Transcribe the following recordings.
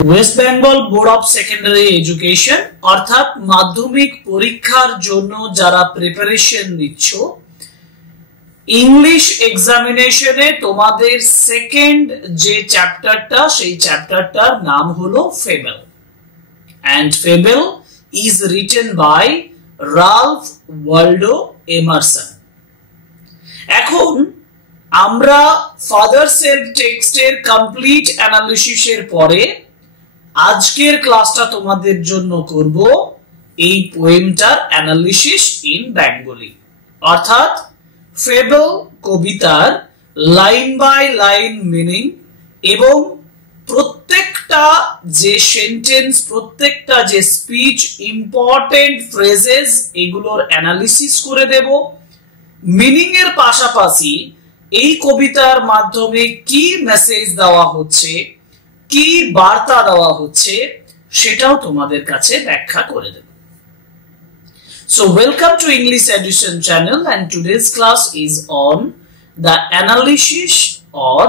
West Bengal board of secondary education অর্থাৎ মাধ্যমিক পরীক্ষার জন্য যারা প্রিপারেশন নিচ্ছ, ইংলিশ এক্সামিনেশনে তোমাদের সেকেন্ড যে চ্যাপ্টারটা, সেই চ্যাপ্টারটার নাম হলো fable, and fable is written by Ralph Waldo Emerson. এখন আমরা ফাদার সেলফ টেক্সটের কমপ্লিট অ্যানালিসিসের পরে আজকের ক্লাসটা তোমাদের জন্য করব এই পোয়েমটার অ্যানালিসিস ইন বেঙ্গলি, অর্থাৎ ফেবল কবিতার লাইন বাই লাইন মিনিং এবং প্রত্যেকটা যে সেন্টেন্স, প্রত্যেকটা যে স্পিচ, ইম্পর্টেন্ট ফ্রেজেস, এগুলোর অ্যানালিসিস করে দেব। মিনিং এর পাশাপাশি এই কবিতার মাধ্যমে কি মেসেজ দেওয়া হচ্ছে, কি বার্তা দেওয়া হচ্ছে, সেটাও তোমাদের কাছে ব্যাখ্যা করে দেব। So welcome to English Edition channel, and today's class is on the analysis or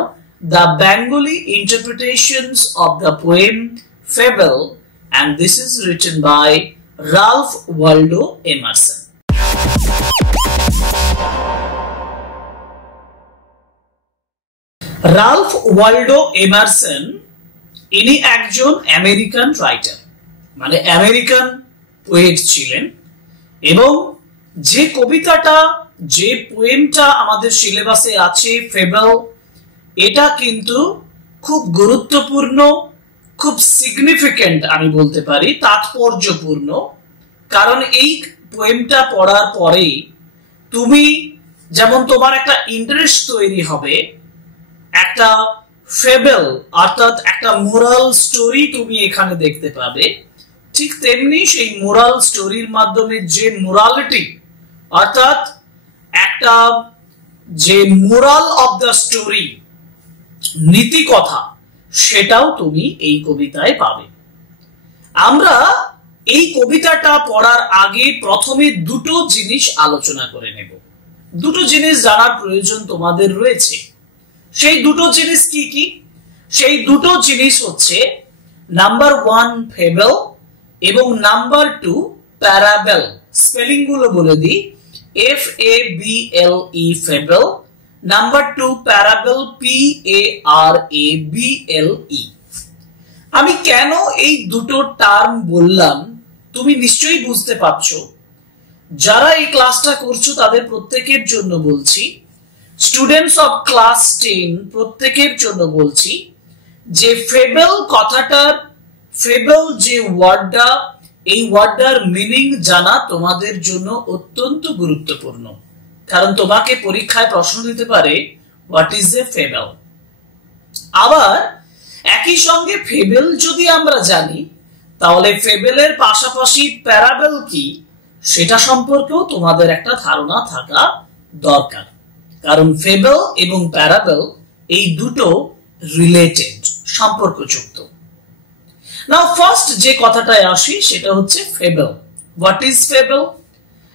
the Bengali interpretations of the poem Fable, and this is written by Ralph Waldo Emerson. Ralph Waldo Emerson ইনি একজন American writer, মানে American poet ছিলেন, এবং যে কবিতাটা, যে পোয়েমটা আমাদের সিলেবাসে আছে ফেবল, এটা কিন্তু খুব গুরুত্বপূর্ণ, খুব সিগনিফিকেন্ট, আমি বলতে পারি তাৎপর্যপূর্ণ। কারণ এই পোয়েমটা পড়ার পরেই তুমি যেমন তোমার একটা ইন্টারেস্ট তৈরি হবে, একটা ফেবল অর্থাৎ একটা মোরাল স্টোরি তুমি এখানে দেখতে পাবে, ঠিক তেমনি সেই মোরাল স্টোরির মাধ্যমে যে মোরালিটি অর্থাৎ একটা যে মোরাল অফ দ্য স্টোরি, নীতি কথা, সেটাও তুমি এই কবিতায় পাবে। আমরা এই কবিতাটা পড়ার আগে প্রথমে দুটো জিনিস আলোচনা করে নেব। দুটো জিনিস জানার প্রয়োজন তোমাদের রয়েছে। সেই দুটো জিনিস কি কি? সেই দুটো জিনিস হচ্ছে নাম্বার 1 ফেবল এবং নাম্বার 2 প্যারাবেল। স্পেলিং গুলো বলে দিই, FABLE ফেবল, নাম্বার 2 প্যারাবেল, PARABLE। আমি কেন এই দুটো টার্ম বললাম তুমি নিশ্চয়ই বুঝতে পারছো। যারা এই ক্লাসটা করছো তাদের প্রত্যেকের জন্য বলছি, স্টুডেন্টস অফ ক্লাস 10 প্রত্যেকের জন্য বলছি যে ফেবল কথাটার, ফেবল যে ওয়ার্ডটা, এই ওয়ার্ডটার মিনিং জানা তোমাদের জন্য অত্যন্ত গুরুত্বপূর্ণ। কারণ তোমাকে পরীক্ষায় প্রশ্ন দিতে পারে হোয়াট ইজ এ ফেবল। আবার একই সঙ্গে ফেবল যদি আমরা জানি, তাহলে ফেবলের পাশাপাশি প্যারাবেল কি সেটা সম্পর্কেও তোমাদের একটা ধারণা থাকা দরকার। কারণ ফেবল এবং প্যারাবেল এই দুটো রিলেটেড, সম্পর্কযুক্ত। নাও ফার্স্ট যে কথাটায় আসি সেটা হচ্ছে fable. What is fable?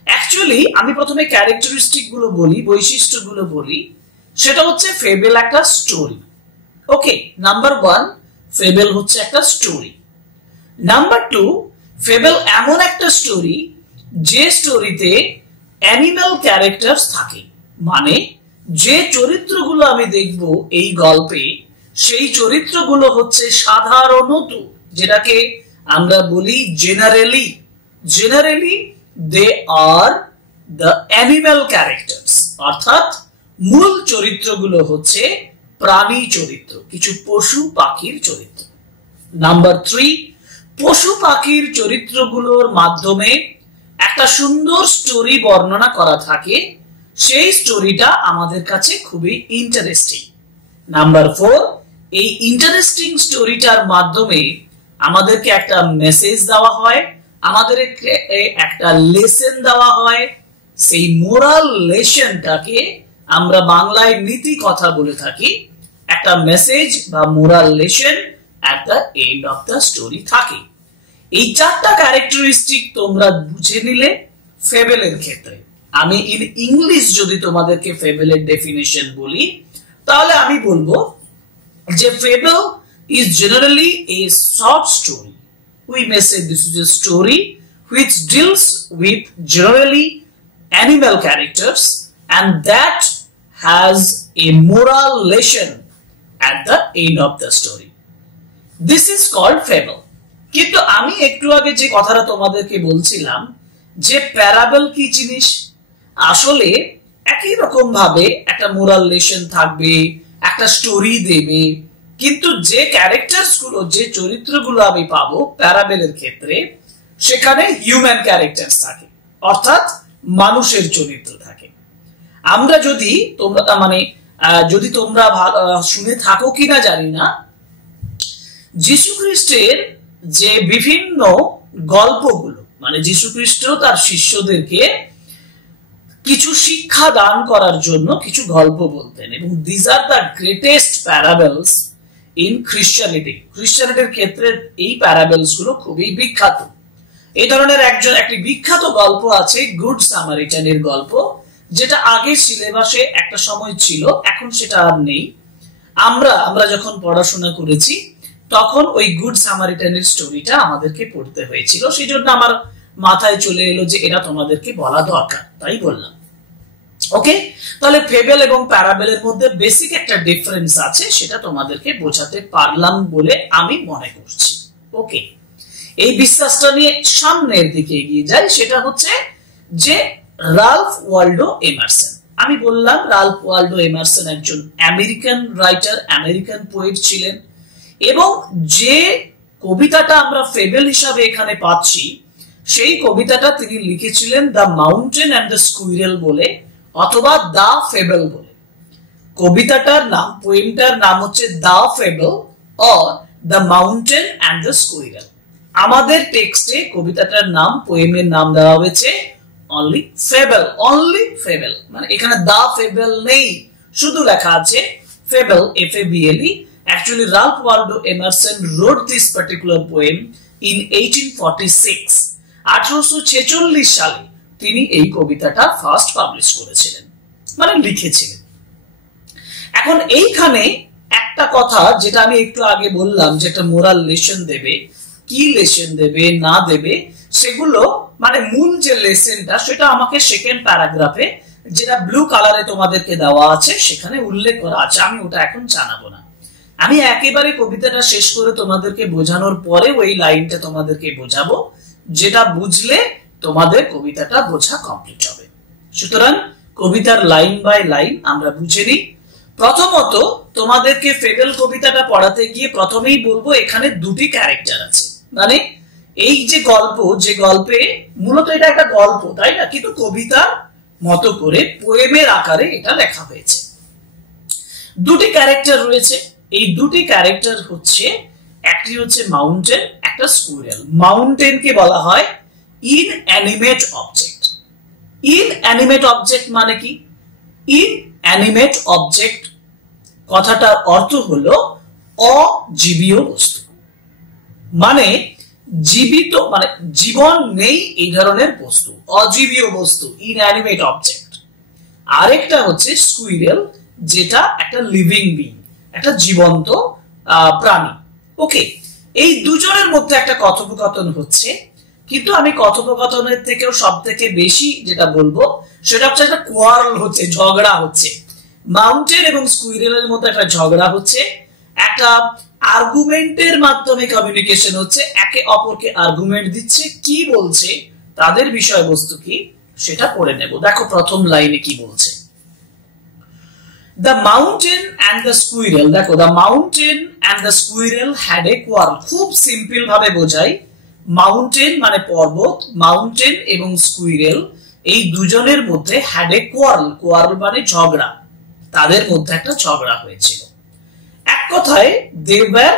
Actually আমি প্রথমে ক্যারেক্টারিস্টিক গুলো বলি, বৈশিষ্ট্যগুলো বলি। সেটা হচ্ছে ফেবল একটা স্টোরি। ওকে, নাম্বার 1 ফেবল হচ্ছে একটা স্টোরি। নাম্বার 2 ফেবল এমন একটা স্টোরি যে স্টোরিতে অ্যানিমাল ক্যারেক্টারস থাকে, মানে যে চরিত্রগুলো আমি দেখব এই গল্পে, সেই চরিত্রগুলো হচ্ছে সাধারণত, যেটাকে আমরা বলি generally they are the animal characters, অর্থাৎ মূল চরিত্রগুলো হচ্ছে প্রাণী চরিত্র, কিছু পশু পাখির চরিত্র। নাম্বার 3 পশু পাখির চরিত্রগুলোর মাধ্যমে একটা সুন্দর স্টোরি বর্ণনা করা থাকে, সেই স্টোরিটা আমাদের কাছে খুবই ইন্টারেস্টিং। নাম্বার 4 এই ইন্টারেস্টিং স্টোরিটার মাধ্যমে আমাদেরকে একটা মেসেজ দেওয়া হয়, আমাদেরকে একটা লেসন দেওয়া হয়। সেই মোরাল লেসনটাকে আমরা বাংলায় নীতি কথা বলে থাকি। একটা মেসেজ বা moral lesson at the end of the story থাকে। এই চারটা ক্যারেক্টারিস্টিক তোমরা বুঝে নিলে ফেবলের ক্ষেত্রে। আমি ইন ইংলিশ যদি তোমাদেরকে ফেবলের ডেফিনেশন বলি, তাহলে আমি বলবো যে fable is generally a short story. We may say this is a story which deals with generally animal characters and that has a moral lesson at the end of the story. This is called fable. কিন্তু আমি একটু আগে যে কথাটা তোমাদেরকে বলছিলাম যে parable কি জিনিস, আসলে একই রকম ভাবে একটা মোরাল লেসন থাকবে, একটা স্টোরি দেবে, কিন্তু যে ক্যারেক্টারস গুলো, যে চরিত্রগুলো আমি পাবো প্যারাবেলের ক্ষেত্রে, সেখানে হিউম্যান ক্যারেক্টারস থাকে, অর্থাৎ মানুষের চরিত্র থাকে। আমরা যদি তোমরা শুনে থাকো কিনা জানি না, যীশু খ্রিস্টের যে বিভিন্ন গল্পগুলো, মানে যীশু খ্রিস্ট তার শিষ্যদেরকে কিছু শিক্ষা দান করার জন্য কিছু গল্প বলতেন, এবং this are the greatest parables in খ্রিস্টানিটির ক্ষেত্রে এই প্যারাবেলস গুলো খুবই বিখ্যাত। এই ধরনের একটি বিখ্যাত গল্প আছে গুড সামারিটানের গল্প, যেটা আগে সিলেবাসে একটা সময় ছিল, এখন সেটা আর নেই। আমরা যখন পড়াশোনা করেছি তখন ওই গুড সামারিটানের স্টোরিটা আমাদেরকে পড়তে হয়েছিল, সেই জন্য আমার মাথায় চলে এলো যে এটা তোমাদেরকে বলা দরকার, তাই বললাম। ওকে, তাহলে ফেবেল এবং প্যারাবেলের মধ্যে বেসিক একটা ডিফারেন্স আছে, সেটা তোমাদেরকে বোঝাতে পারলাম বলে আমি মনে করছি। ওকে, এই বিশ্বাসটা নিয়ে সামনের দিকে এগিয়ে যাই, সেটা হচ্ছে যে রালফ ওয়াল্ডো এমারসন। আমি বললাম রালফ ওয়াল্ডো এমারসন একজন আমেরিকান রাইটার, আমেরিকান পোয়েট ছিলেন, এবং যে কবিতাটা আমরা ফেবেল হিসাবে এখানে পাচ্ছি, সেই কবিতাটা তিনি লিখেছিলেন the mountain and the squirrel বলে, অথবা দ্য ফেবল বলে। কবিতাটার নাম, পোয়েমটার নাম হচ্ছে the fable or the mountain and the squirrel. আমাদের টেক্সটে কবিতাটার নাম, পোয়েমের নাম দেওয়া হয়েছে অনলি ফেবল, মানে এখানে দ্য ফেবল নেই, শুধু লেখা আছে fable, FABLE। Actually, Ralph Waldo Emerson wrote this particular poem in 1846. 1846 সালে তিনি এই কবিতাটা ফার্স্ট পাবলিশ করেছিলেন, মানে লিখেছিলেন। এখন এইখানে একটা কথা যেটা আমি একটু আগে বললাম, যে একটা মোরাল লেসন দেবে, কি লেসন দেবে না দেবে সেগুলো, মানে মূল যে লেসনটা সেটা আমাকে সেকেন্ড প্যারাগ্রাফে, যেটা ব্লু কালারে তোমাদেরকে দেওয়া আছে, সেখানে উল্লেখ করা আছে। আমি ওটা এখন জানাবো না, আমি একেবারে কবিতাটা শেষ করে তোমাদেরকে বোঝানোর পরে ওই লাইনটা তোমাদেরকে বোঝাবো, যেটা বুঝলে তোমাদের কবিতাটা বোঝা কমপ্লিট হবে। সুতরাং কবিতার লাইন বাই লাইন আমরা বুঝে নিই। প্রথমত তোমাদেরকে ফেবেল কবিতাটা পড়াতে গিয়ে প্রথমেই বলবো এখানে দুটি ক্যারেক্টার আছে, মানে এই যে গল্প, যে গল্পে মূলত এটা একটা গল্প, তাই না, কিন্তু কবিতার মতো করে পোয়েমের আকারে এটা লেখা হয়েছে। দুটি ক্যারেক্টার রয়েছে, এই দুটি ক্যারেক্টার হচ্ছে, একটি হচ্ছে মাউন্টেন, একটা স্কুইরেল। মাউন্টেনকে বলা হয় ইনঅ্যানিমেট অবজেক্ট। ইনঅ্যানিমেট অবজেক্ট মানে কি? ইনঅ্যানিমেট অবজেক্ট কথাটার অর্থ হলো অজীবীয় বস্তু, মানে জীবিত, মানে জীবন নেই এই ধরনের বস্তু, অজীবীয় বস্তু, ইনঅ্যানিমেট অবজেক্ট। আরেকটা হচ্ছে স্কুইরেল, যেটা একটা লিভিং বিং, একটা জীবন্ত প্রাণী। ওকে, এই দুজনের মধ্যে একটা কথোপকথন হচ্ছে, কিন্তু আমি কথোপকথনের থেকেও সব থেকে বেশি যেটা বলবো সেটা হচ্ছে একটা কোয়ারল হচ্ছে, ঝগড়া হচ্ছে। মাউন্টেন এবং স্কুইরেলের মধ্যে একটা ঝগড়া হচ্ছে, একটা আর্গুমেন্টের মাধ্যমে কমিউনিকেশন হচ্ছে, একে অপরকে আর্গুমেন্ট দিচ্ছে, কি বলছে, তাদের বিষয়বস্তু কি সেটা পড়ে নেব। দেখো প্রথম লাইনে কি বলছে, The mountain and the squirrel, দেখো the mountain and the squirrel had a quarrel। খুব সিম্পল ভাবে বোঝাই, মাউন্টেন মানে পর্বত, মাউন্টেন এবং স্কুইরেল এই দুজনের মধ্যে had a quarrel, quarrel মানে ঝগড়া, তাদের মধ্যে একটা ঝগড়া হয়েছিল। এক কথায় they were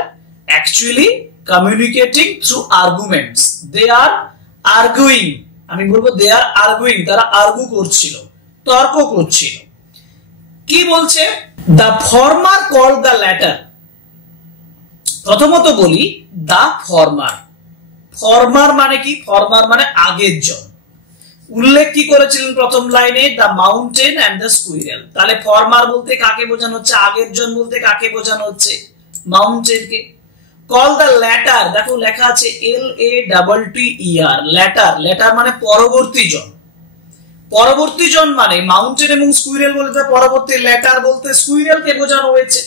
actually communicating through arguments, they are arguing, আমি বলবো they are arguing, তারা আর্গু করছিল, তর্ক করছিল। কি বলছে, the former called the latter। প্রথমত বলি the former, ফরমার মানে কি? ফরমার মানে আগের জন। উল্লেখ কি করেছিলেন প্রথম লাইনে? The mountain and the squirrel. তাহলে ফরমার বলতে কাকে বোঝানো হচ্ছে? আগের জন বলতে কাকে বোঝানো হচ্ছে? মাউন্টেনকে। কল দ্য ল্যাটার, দেখো লেখা আছে LATTER, ল্যাটার, ল্যাটার মানে পরবর্তী জন। পরবর্তী জন মানে মাউন্টেন এবং স্কুইরেল বলতে পরবর্তী, ল্যাটার বলতে স্কুইরেলকে বোঝানো হয়েছে।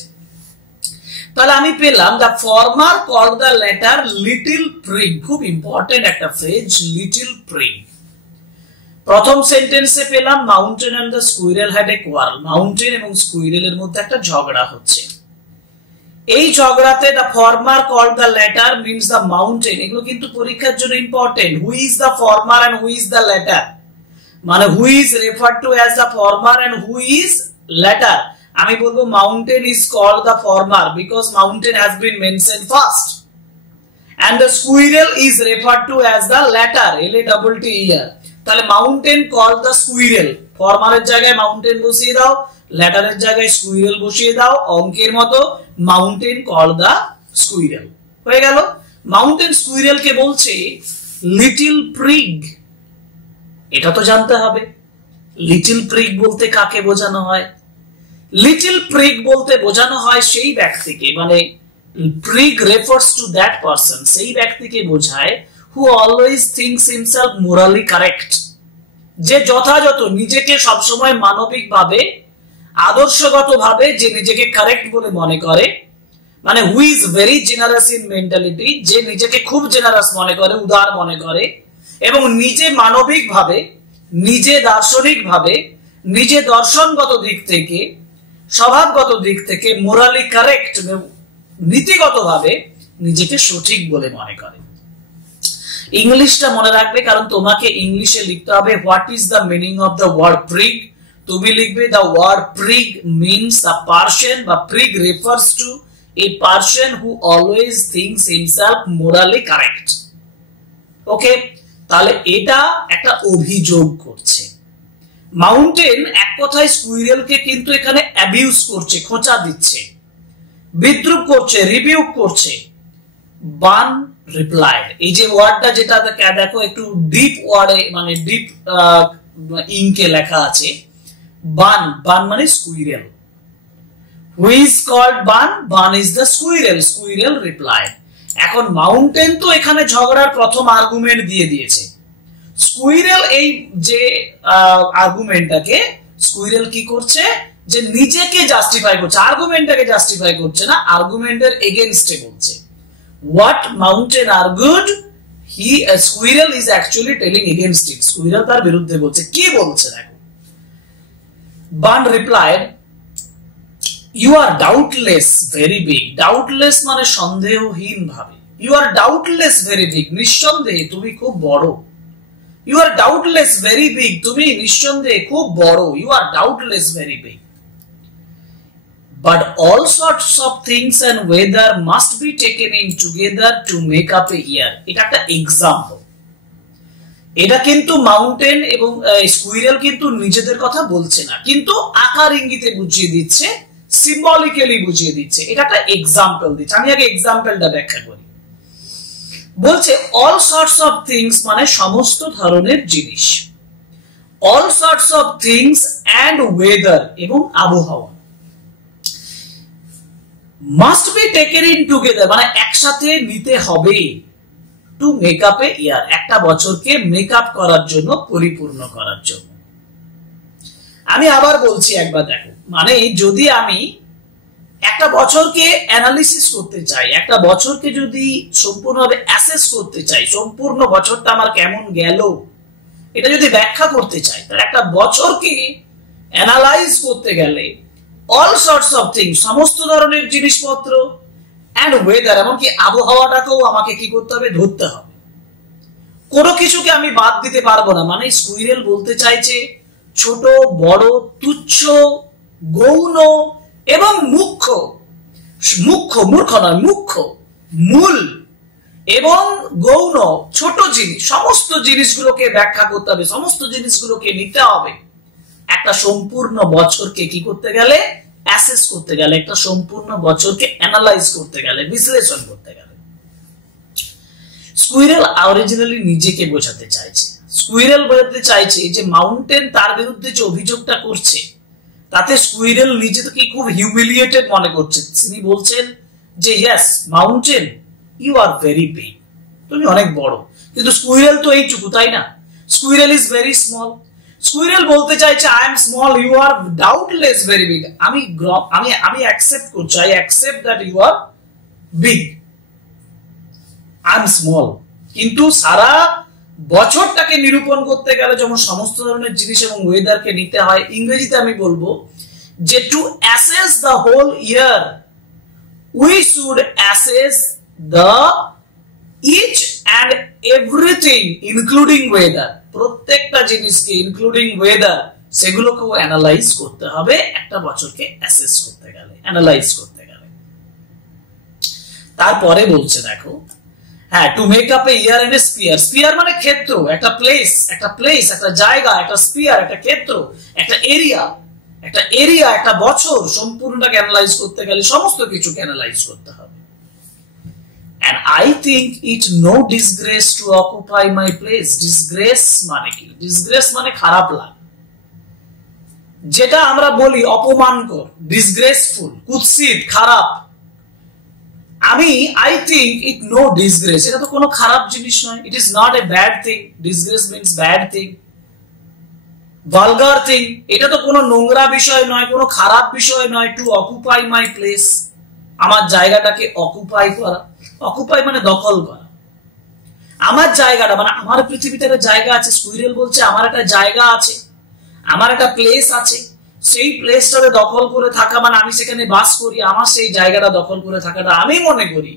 তাহলে আমি পেলাম the former call the latter little prig, খুব ইম্পর্টেন্ট একটা ফ্রেজ, লিটল প্রিগ। প্রথম সেন্টেন্সে পেলাম mountain and the squirrel had a quarrel, mountain এবং স্কুইরেলের মধ্যে একটা ঝগড়া হচ্ছে। এই ঝগড়াতে the former call the latter means the mountain, এগুলো কিন্তু পরীক্ষার জন্য important. Who is the former and who is the latter, মানে who is referred to as the former and who is letter. আমি বলবো mountain is called the former because mountain has been mention first and the squirrel is referred to as the latter, LATTER। তাহলে mountain called the squirrel, ফর্মারের জায়গায় mountain বসিয়ে দাও, ল্যাটারের জায়গায় squirrel বসিয়ে দাও, অঙ্কের মতো মাউন্টেন কল্ড দ্য স্কুইরেল হয়ে গেল। মাউন্টেন স্কুইরেলকে বলছে লিটল প্রিগ, এটা তো জানতে হবে। লিটল প্রিগ বলতে কাকে বোঝানো হয়? লিটল প্রিগ বলতে বোঝানো হয় সেই ব্যক্তিকে, মানে prig refers to that person, সেই ব্যক্তিকে বোঝায় who always thinks himself morally correct, যে যথাযথ নিজেকে সবসময় মানবিকভাবে, আদর্শগতভাবে যে নিজেকে কারেক্ট বলে মনে করে, মানে who is very generous in mentality, যে নিজেকে খুব জেনারাস মনে করে, উদার মনে করে, এবং নিজে মানবিকভাবে, নিজে দার্শনিকভাবে, নিজে দর্শনগত দিক থেকে, স্বভাবগত দিক থেকে মোরালি কারেক্ট, নীতিগতভাবে নিজেকে সঠিক বলে মনে করে। ইংলিশটা মনে রাখবে, কারণ তোমাকে ইংলিশে লিখতে হবে what is the meaning of the word prig. তুমি লিখবে the word prig means the person, বা prig refers to a person who always thinks himself morally correct. Okay, তাহলে এটা একটা অভিযোগ করছে। মাউন্টেন এক কথায় স্কুইরেলকে কিন্তু এখানে অ্যাবিউজ করছে, খোঁচা দিচ্ছে, বিদ্রুপ করছে, রিভিউক করছে। বান রিপ্লাইড, এই যে ওয়ার্ডটা, যেটা দেখো একটু ডিপ ওয়ার্ডে, মানে ডিপ ইংকে লেখা আছে, বান, বান মানে squirrel. Who is called Bun? Bun is the squirrel, squirrel replied. এখন মাউন্টেন তো এখানে ঝগড়ার প্রথম আর্গুমেন্ট দিয়ে দিয়েছে, স্কুইরেল এই যে আর্গুমেন্টটাকে স্কুইরেল কি করছে, যে নিজেকে জাস্টিফাই করছে, আর্গুমেন্টটাকে জাস্টিফাই করছে না, আর্গুমেন্টের এগেইনস্টে বলছে। What Mountain argued, Squirrel is actually telling against it. Squirrel তার বিরুদ্ধে বলছে। কি বলছে দেখো? Bun replied, you are doubtless very big. Doubtless মানে সন্দেহহীন ভাবে। You are doubtless very big. নিঃসন্দেহে তুমি খুব বড়। You are doubtless very big. তুমি নিঃসন্দেহে খুব বড়। You are doubtless very big. But all sorts of things and weather must be taken in together to make up a year. এটা একটা এক্সাম্পল। এটা কিন্তু মাউন্টেন এবং স্কুইরেল কিন্তু নিজেদের কথা বলছে না, কিন্তু আকার ইঙ্গিতে বুঝিয়ে দিচ্ছে, সিম্বলিক্যালি বুঝিয়ে দিচ্ছে। এটা একটা এক্সাম্পল দিচ্ছে। আমি আগে এক্সাম্পলটা ব্যাখ্যা করি। বলছে অল সর্টস অফ থিংস মানে সমস্ত ধরনের জিনিস, all sorts of things and weather এবং আবহাওয়া, must be taken in together মানে একসাথে নিতে হবে, টু মেক আপ এ ইয়ার একটা বছরকে মেক আপ করার জন্য, পরিপূর্ণ করার জন্য। আমি আবার বলছি একবার দেখো, মানে যদি আমি একটা বছরকে অ্যানালিসিস করতে চাই, একটা বছরকে যদি সম্পূর্ণভাবে অ্যাসেস করতে চাই, সম্পূর্ণ বছরটা আমার কেমন গেল এটা যদি ব্যাখ্যা করতে চাই, তাহলে একটা বছরকে অ্যানালাইজ করতে গেলে অল সর্টস অফ থিংস সমস্ত ধরনের জিনিসপত্র এন্ড ওয়েদার এমনকি আবহাওয়াটাকেও আমাকে কি করতে হবে, ধরতে হবে। কোনো কিছুকে আমি বাদ দিতে পারবো না। মানে স্কুইরেল বলতে চাইছে ছোট বড়, তুচ্ছ, গৌণ এবং মুখ্য, মূর্খ নয়, মুখ্য, মূল এবং গৌণ, ছোট জিনিস, সমস্ত জিনিসগুলোকে ব্যাখ্যা করতে হবে, সমস্ত জিনিসগুলোকে নিতে হবে একটা সম্পূর্ণ বছরকে কি করতে গেলে, অ্যাসেস করতে গেলে, একটা সম্পূর্ণ বছরকে অ্যানালাইজ করতে গেলে, বিশ্লেষণ করতে গেলে। স্কুইরেল অরিজিনালি নিজেকে বোঝাতে চাইছে। স্কুইরেল বোঝাতে চাইছে যে মাউন্টেন তার বিরুদ্ধে যে অভিযোগটা করছে তাতে স্কুইরেল নিজেকে খুব হিউমিলিয়েটেড মনে করছে। তিনি বলছেন যে yes mountain, you are very big, তুমি অনেক বড়। কিন্তু স্কুইরেল তো এইটুকু, তাই না? Squirrel is very small. Squirrel বলতে চাইছে I am small, you are doubtless very big. আমি আমি আমি অ্যাকসেপ্ট করছি, I accept that you are big, I am small. কিন্তু সারা বছরটাকে নিরূপণ করতে গেলে যেমন সমস্ত ধরনের জিনিস এবং ওয়েদারকে নিতে হয়, ইংরেজিতে আমি বলবো যে to assess the whole year we should assess the each and everything including weather. প্রত্যেকটা জিনিসকে ইনক্লুডিং ওয়েদার সেগুলোকেও অ্যানালাইজ করতে হবে একটা বছরকে অ্যাসেস করতে গেলে, অ্যানালাইজ করতে গেলে। তারপরে বলছে দেখো, হ্যাঁ, to make up a year and a sphere. Sphere মানে ক্ষেত্র, একটা প্লেস, একটা জায়গা, একটা স্পিয়ার, একটা ক্ষেত্র, একটা এরিয়া, একটা বছর সম্পূর্ণটাকে অ্যানালাইজ করতে গেলে সমস্ত কিছুকে অ্যানালাইজ করতে হবে। And I think it no disgrace to occupy my place. Disgrace মানে কি? Disgrace মানে খারাপ লাগা, যেটা আমরা বলি অপমানকর, disgraceful, কুৎসিত, খারাপ। I think it no disgrace, এটা তো কোনো খারাপ জিনিস নয়। It is not a bad thing. Disgrace means bad thing, vulgar thing. এটা তো কোনো নোংরা বিষয় নয়, কোনো খারাপ বিষয় নয়। To occupy my place, আমার জায়গাটাকে অকুপাই করা। অকুপাই মানে দখল করা। আমার জায়গাটা মানে আমার পৃথিবীতে একটা জায়গা আছে। স্কুইরেল বলছে আমার একটা জায়গা আছে, আমার একটা প্লেস আছে, সেই প্লেসটাকে দখল করে থাকা মানে আমি সেখানে বাস করি, আমার সেই জায়গাটা দখল করে থাকাটা আমি মনে করি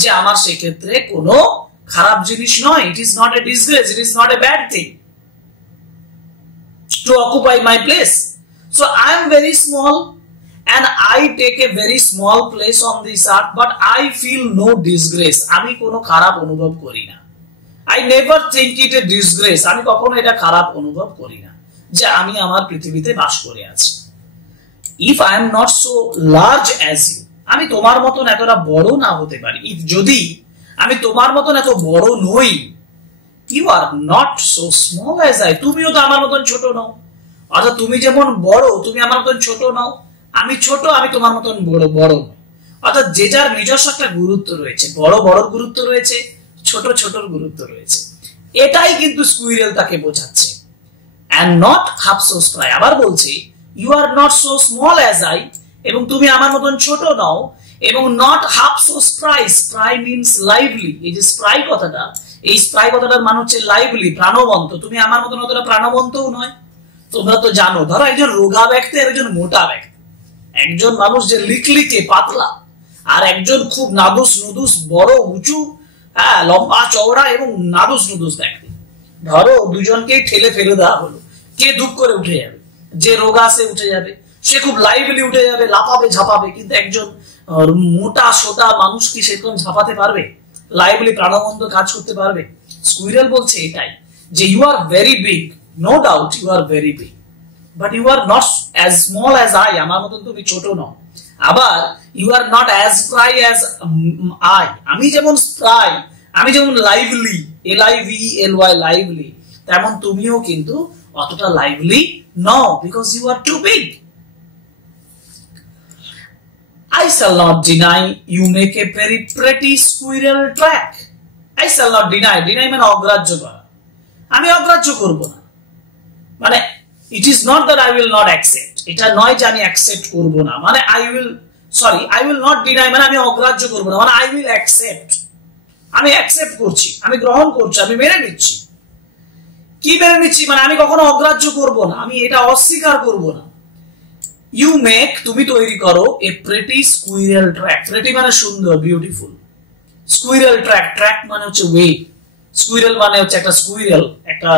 যে আমার সেক্ষেত্রে কোনো খারাপ জিনিস নয়। It is not a disgrace, it is not a bad thing to occupy my place. So I am very small and I take a very small place on this earth, but I feel no disgrace. আমি কোনো খারাপ অনুভব করি না। I never think it a disgrace. আমি কখনো এটা খারাপ অনুভব করি না যে আমি আমার পৃথিবীতে বাস করে আছি। If I am not so large as you, আমি তোমার মতন এতটা বড় না হতে পারি। If যদি আমি তোমার মতন এত বড় নই, you are not so small as I, তুমিও তো আমার মতন ছোট নও। অর্থাৎ তুমি যেমন বড়, তুমি আমার মতন ছোট নও। আমি ছোট, আমি তোমার মতন বড় বড়। অর্থাৎ যে যার নিজস্ব একটা গুরুত্ব রয়েছে, বড় বড়র গুরুত্ব রয়েছে, ছোট ছোটর গুরুত্ব রয়েছে। এটাই কিন্তু স্কুইরেল তাকে বোঝাচ্ছে। and not half so spry, আবার বলছি you are not so small as I, এবং তুমি আমার মতন ছোট নও, এবং not half so spry. spry means lively. এই যে spry কথাটা, এই spry কথাটার মানে হচ্ছে lively, প্রাণবন্ত। তুমি আমার মতন অতটা প্রাণবন্তও নয়। তোমরা তো জানো, ধরো একজন রোগা ব্যক্তি আর একজন মোটা ব্যক্তি। একজন মানুষ যে লিকলিকে পাতলা, আর একজন খুব নাদুস নুদুস বড় উঁচু, হ্যাঁ, লম্বা চওড়া এবং নাদুস নুদুস ব্যক্তি। ধরো দুজনকেই ঠেলে ফেলে দেওয়া হলো, কে দুঃখ করে উঠে যাবে? যে রোগা সে উঠে যাবে, সে খুব লাইভলি উঠে যাবে, লাফাবে ঝাঁপাবে। কিন্তু একজন মোটা সোটা মানুষ কি সেরকম ঝাঁপাতে পারবে? লাইভলি প্রাণবন্ত কাজ করতে পারবে? স্কুইরেল বলছে এটাই, যে you are very big, no doubt you are very big, but you are not as small as I, আমার মতন তুমি ছোট নও। আবার you are not as spry as I, আমি যেমন spry, আমি যেমন lively, lively, lively, তেমন তুমিও কিন্তু অতটা lively now, because you are too big. I shall not deny you make a very pretty squirrel track. I shall not deny, deny মানে অগ্রাহ্য করা। আমি অগ্রাহ্য করব না, মানে it is not that I will not accept, এটা নয় যে আমি accept করব না, মানে I will not deny মানে আমি অগ্রাহ্য করব না, মানে I will accept, আমি accept করছি, আমি গ্রহণ করছি, আমি মেনে নিচ্ছি। কি মেনে নিচ্ছি? মানে আমি কখনো অগ্রাহ্য করব না, আমি এটা অস্বীকার করব না। You make, তুমি তৈরি করো, a pretty squirrel track. pretty মানে সুন্দর, বিউটিফুল। squirrel track, track মানে হচ্ছে ওয়ে, squirrel মানে হচ্ছে একটা স্কুইরেল, একটা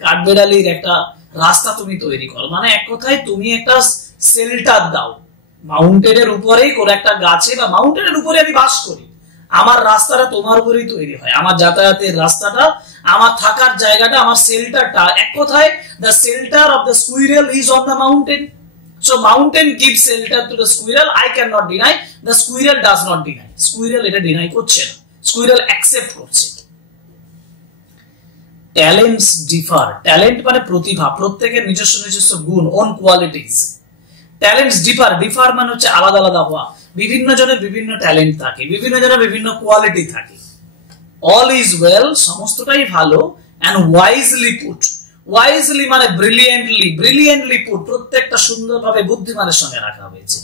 কাঠবেড়ালির একটা রাস্তা তুমি তৈরি করো। মানে এক কথায় তুমি একটা শেল্টার দাও। মাউন্টেনের উপরেই কোন একটা গাছে বা মাউন্টেনের উপরে আমি বাস করি, আমার রাস্তাটা তোমার উপরেই তৈরি হয়, আমার যাতায়াতের রাস্তাটা, আমার থাকার জায়গাটা, আমার শেল্টারটা। এক কথায় the shelter of the squirrel is on the mountain. So mountain gives shelter to the squirrel. I cannot deny, the squirrel does not deny. squirrel এটা ডিনাই করছে না, squirrel accept করছে। ট্যালেন্টস ডিফার, ট্যালেন্ট মানে প্রতিভা, প্রত্যেকের নিজস্ব নিজস্ব গুণ, own qualities. Talents differ, differ মানে হচ্ছে আলাদা আলাদা হওয়া, বিভিন্ন জনের বিভিন্ন ট্যালেন্ট থাকে, বিভিন্ন জনের বিভিন্ন কোয়ালিটি থাকে। অল ইজ ওয়েল, সমস্তটাই ভালো। এন্ড ওয়াইজলি পুট, ওয়াইজলি মানে ব্রিলিয়েন্টলি পুট, প্রত্যেকটা সুন্দরভাবে বুদ্ধিমানের সঙ্গে রাখা হয়েছে।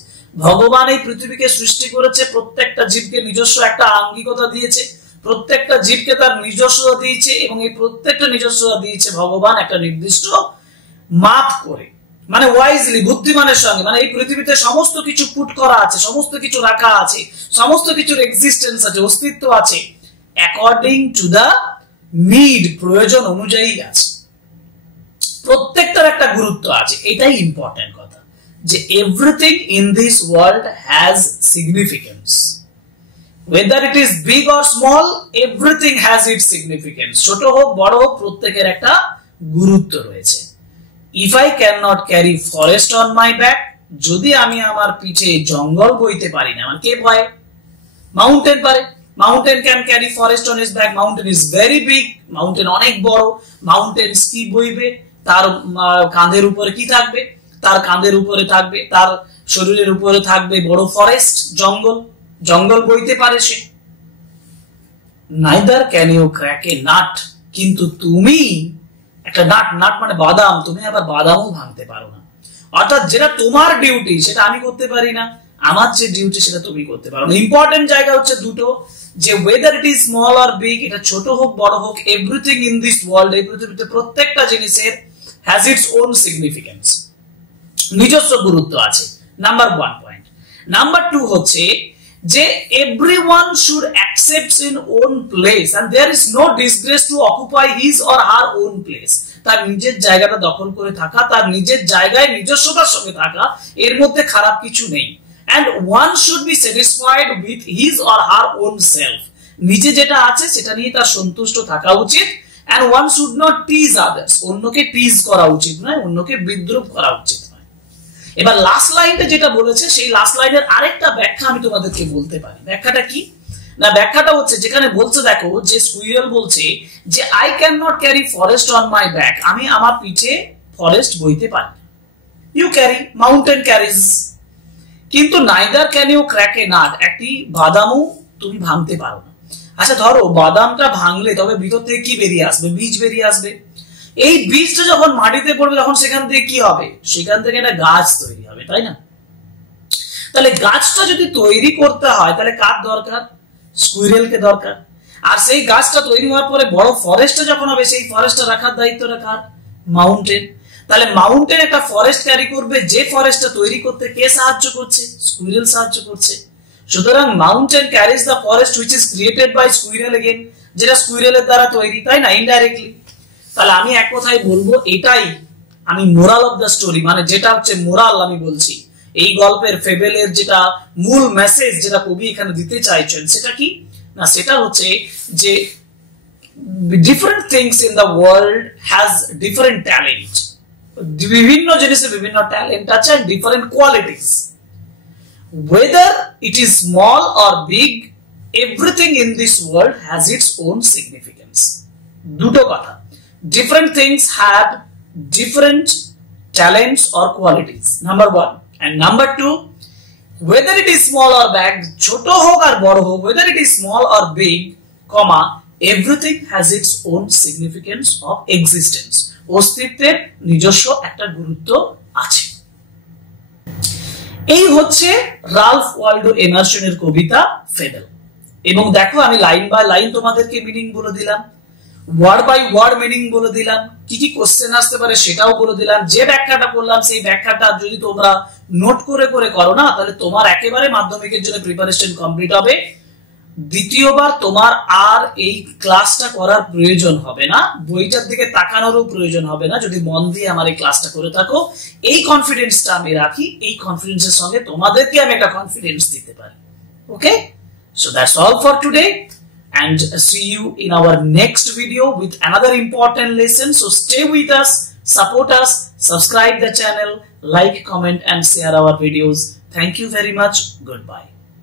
ভগবান এই পৃথিবীকে সৃষ্টি করেছে, প্রত্যেকটা জীবকে নিজস্ব একটা আঙ্গিকতা দিয়েছে, প্রত্যেকটা জীবকে তার নিজস্ব দিয়েছে, এবং এই প্রত্যেকটা নিজস্ব দিয়েছে ভগবান একটা নির্দিষ্ট মাপ করে, মানে ওয়াইজলি, বুদ্ধিমানের সঙ্গে। মানে এই পৃথিবীতে সমস্ত কিছু পুট করা আছে, সমস্ত কিছু রাখা আছে, সমস্ত কিছুর এক্সিস্টেন্স আছে, অস্তিত্ব আছে, অ্যাকর্ডিং টু দা নিড, প্রয়োজন অনুযায়ী আছে। প্রত্যেকটার একটা গুরুত্ব আছে, এটাই ইম্পর্টেন্ট কথা, যে everything in this world has significance. whether it is big or small, everything has its significance. ছোট হোক বড় হোক, প্রত্যেকের একটা গুরুত্ব রয়েছে। if I cannot carry forest on my back, যদি আমি আমার পিঠে জঙ্গল বইতে পারি না, মানে কে পারে? মাউন্টেন পারে। Mountain can carry forest on his back. Mountain is very big, mountain অনেক বড়। মাউন্টেন কি বইবে? তার কাঁধের উপরে কি থাকবে? তার কাঁধের উপরে থাকবে, তার শরীরের উপরে থাকবে বড় ফরেস্ট, জঙ্গল। জঙ্গল বইতে পারে সে। neither can you crack a nut, কিন্তু তুমি একটা নাট মানে বাদাম, তুমি আবার বাদামও ভাঙতে পারো না। অর্থাৎ যেটা তোমার ডিউটি সেটা আমি করতে পারি না, আমার যে ডিউটি সেটা তুমি করতে পারো না। ইম্পর্টেন্ট জায়গা হচ্ছে দুটো, যে whether it is small or big, এটা ছোট হোক বড় হোক, everything in this world, এই পৃথিবীতে প্রত্যেকটা জিনিসের has its own significance, নিজস্ব গুরুত্ব আছে। Number 1 point. নাম্বার 2 হচ্ছে যে everyone should accept in own place and there is no disgrace to occupy his or her own place. তার নিজের জায়গাটা দখল করে থাকা, তার নিজের জায়গায় নিজস্বতার সঙ্গে থাকা, এর মধ্যে খারাপ কিছু নেই। and one should be satisfied with his or her own self, নিজে যেটা আছে সেটা নিয়ে তার সন্তুষ্ট থাকা উচিত। and one should not tease others, অন্যকে টিজ করা উচিত নয়, অন্যকে বিদ্রুপ করা উচিত নয়। এবার লাস্ট লাইনটা যেটা বলেছে, সেই লাস্ট লাইনের আরেকটা ব্যাখ্যা আমি তোমাদেরকে বলতে পারি। ব্যাখ্যাটা কি না? ব্যাখ্যাটা হচ্ছে, যেখানে বলছে দেখো, যে স্কুইরেল বলছে যে I can not carry forest on my back, আমি আমার পিঠে ফরেস্ট বইতে পারি। You carry, mountain carries. কিন্তু neither can you crack a nut, একটি বাদামও তুমি ভাঙতে পারো না। আচ্ছা ধরো বাদামটা ভাঙলে তবে ভিতর থেকে কি বেরিয়ে আসবে? বীজ বেরিয়ে আসবে। এই বীজটা যখন মাটিতে পড়বে তখন সেখান থেকে কি হবে? সেখান থেকে একটা গাছ তৈরি হবে, তাই না? তাহলে গাছটা যদি তৈরি করতে হয় তাহলে কার দরকার? স্কুইরেলকে দরকার। আর সেই গাছটা তৈরি হওয়ার পরে বড় ফরেস্টটা যখন হবে, সেই ফরেস্টটা রাখার দায়িত্বটা কার? মাউন্টেন। তাহলে মাউন্টেন একটা ফরেস্ট ক্যারি করবে, যে ফরেস্টটা তৈরি করতে কে সাহায্য করছে? স্কুইরেল সাহায্য করছে। সুতরাং mountain carries the forest which is created by squirrel again, যেটা স্কুইরেলের দ্বারা তৈরি, তাই না? ইনডাইরেক্টলি। তাহলে আমি এক কথাই বলবো, এটাই আমি মোরাল অফ দ্য স্টোরি, মানে যেটা হচ্ছে মোরাল আমি বলছি এই গল্পের, ফেবেলের যেটা মূল মেসেজ, যেটা কবি এখানে দিতে চাইছেন, সেটা কি না? সেটা হচ্ছে যে different things in the world has different talent, বিভিন্ন জিনিসে বিভিন্ন ট্যালেন্ট আছে, different qualities. whether it is small or big, everything in this world has its own significance. দুটো কথা, different things have different talents or qualities, number 1. and number 2, whether it is small or big, ছোট হোক আর বড় হোক, whether it is small or big, comma, everything has its own significance of existence, অস্তিত্বের নিজস্ব একটা গুরুত্ব আছে। এই হচ্ছে রালফ ওয়ালডো এমারসনের কবিতা ফেবেল। এবং দেখো আমি লাইন বাই লাইন তোমাদেরকে মিনিং বলে দিলাম, ওয়ার্ড বাই ওয়ার্ড মিনিং বলে দিলাম, কি কি কোশ্চেন আসতে পারে সেটাও বলে দিলাম। যে ব্যাখ্যাটা করলাম সেই ব্যাখ্যাটা যদি তোমরা নোট করে করে করো না, তাহলে তোমার একেবারে মাধ্যমিকের জন্য প্রিপারেশন কমপ্লিট হবে। দ্বিতীয়বার তোমার আর এই ক্লাসটা করার প্রয়োজন হবে না, বইটার দিকে তাকানোরও প্রয়োজন হবে না, যদি মন দিয়ে আমার এই ক্লাসটা করে থাকো। এই কনফিডেন্সটা আমি রাখি, এই কনফিডেন্সের সঙ্গে তোমাদেরকে আমি একটা কনফিডেন্স দিতে পারি। ওকে, so that's all for today and see you in our next video with another important lesson. So stay with us, support us, subscribe the channel, like, comment and share our videos. Thank you very much. Goodbye.